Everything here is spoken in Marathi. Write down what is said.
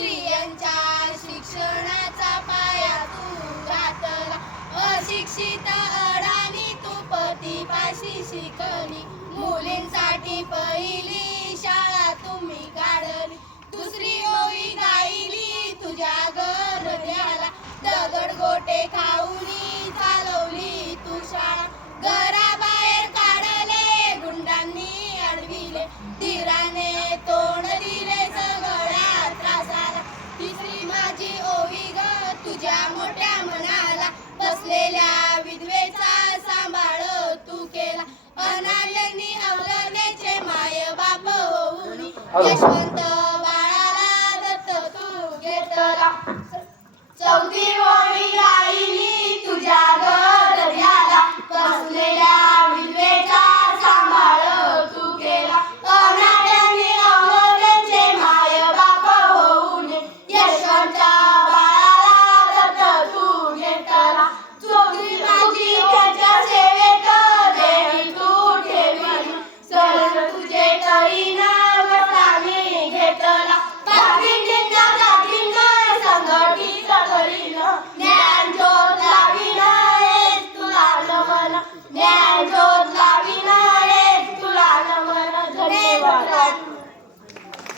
स्त्रियांच्या शिक्षणाचा पाया तू घातला, अशिक्षित अडाणी तू पतीपाशी शिकली, मुलींसाठी पहिली शाळा तुम्ही काढली, दुसरी ओवी गायली तुझ्या घरद्याला, दगड गोटे खाऊनी चालवली तू शाळा, घराबाहेर काढले गुंडांनी अडविले, धीराने तोंड दिले सगळ्या त्रासाला, तिसरी माझी ओवी ग तुझ्या मोठ्या मनाला, बसलेल्या विधवेचा सांभाळ तू केला, अनाथांनी अवलनेचे माय बाप होऊन, यशवंत बाळाला दत्त तू घेतला.